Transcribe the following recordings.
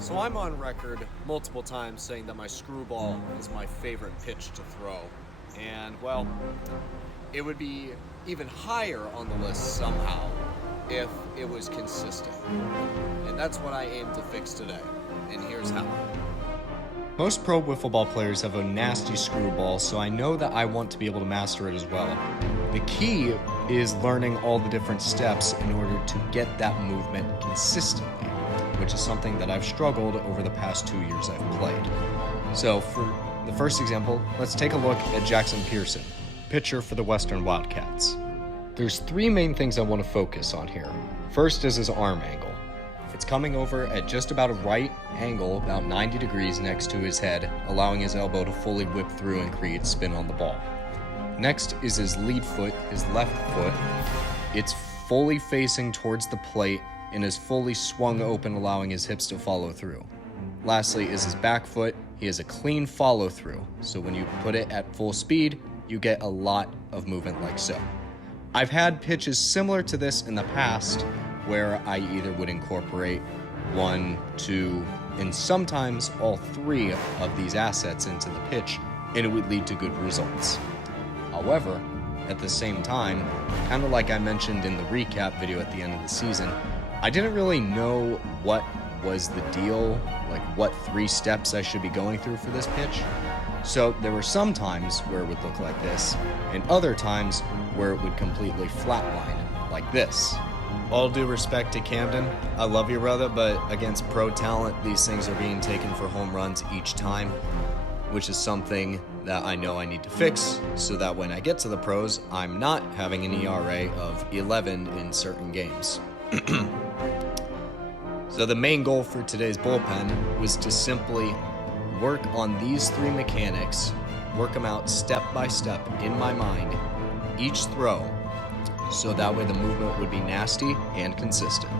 So I'm on record multiple times saying that my screwball is my favorite pitch to throw. And, well, it would be even higher on the list somehow if it was consistent. And that's what I aim to fix today. And here's how. Most pro wiffle ball players have a nasty screwball, so I know that I want to be able to master it as well. The key is learning all the different steps in order to get that movement consistently, which is something that I've struggled over the past 2 years I've played. So for the first example, let's take a look at Jackson Pearson, pitcher for the Western Wildcats. There's three main things I want to focus on here. First is his arm angle. It's coming over at just about a right angle, about 90 degrees next to his head, allowing his elbow to fully whip through and create spin on the ball. Next is his lead foot, his left foot. It's fully facing towards the plate and is fully swung open, allowing his hips to follow through. Lastly is his back foot. He has a clean follow through, so when you put it at full speed, you get a lot of movement like so. I've had pitches similar to this in the past, where I either would incorporate 1, 2, and sometimes all 3 of these assets into the pitch, and it would lead to good results. However, at the same time, kind of like I mentioned in the recap video at the end of the season, I didn't really know what was the deal, like what 3 steps I should be going through for this pitch. So there were some times where it would look like this, and other times where it would completely flatline, like this. All due respect to Camden, I love you, brother, but against pro talent, these things are being taken for home runs each time, which is something that I know I need to fix so that when I get to the pros, I'm not having an ERA of 11 in certain games. So the main goal for today's bullpen was to simply work on these 3 mechanics, work them out step by step in my mind, each throw, so that way the movement would be nasty and consistent.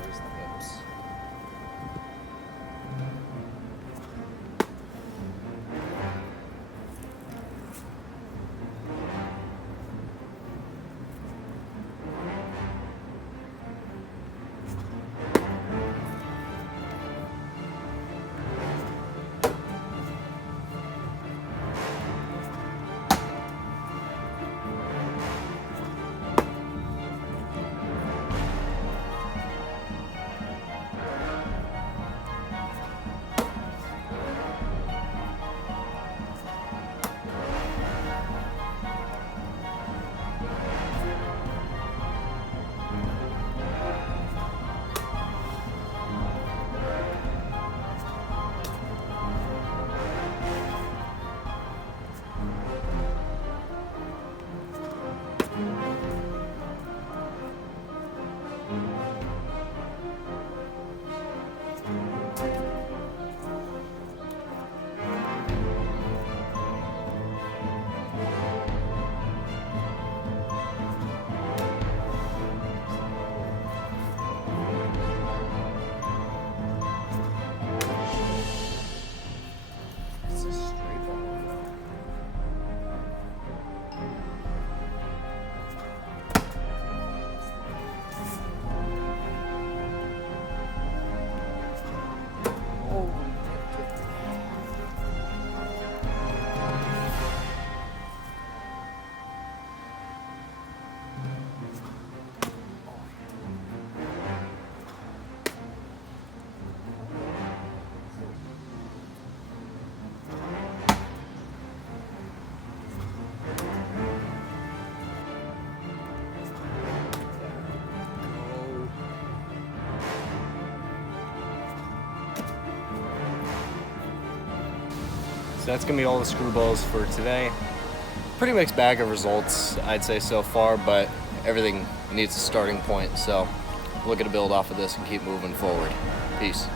There's the hips. It's a straight ball. So that's going to be all the screwballs for today. Pretty mixed bag of results, I'd say, so far, but everything needs a starting point. So looking to build off of this and keep moving forward. Peace.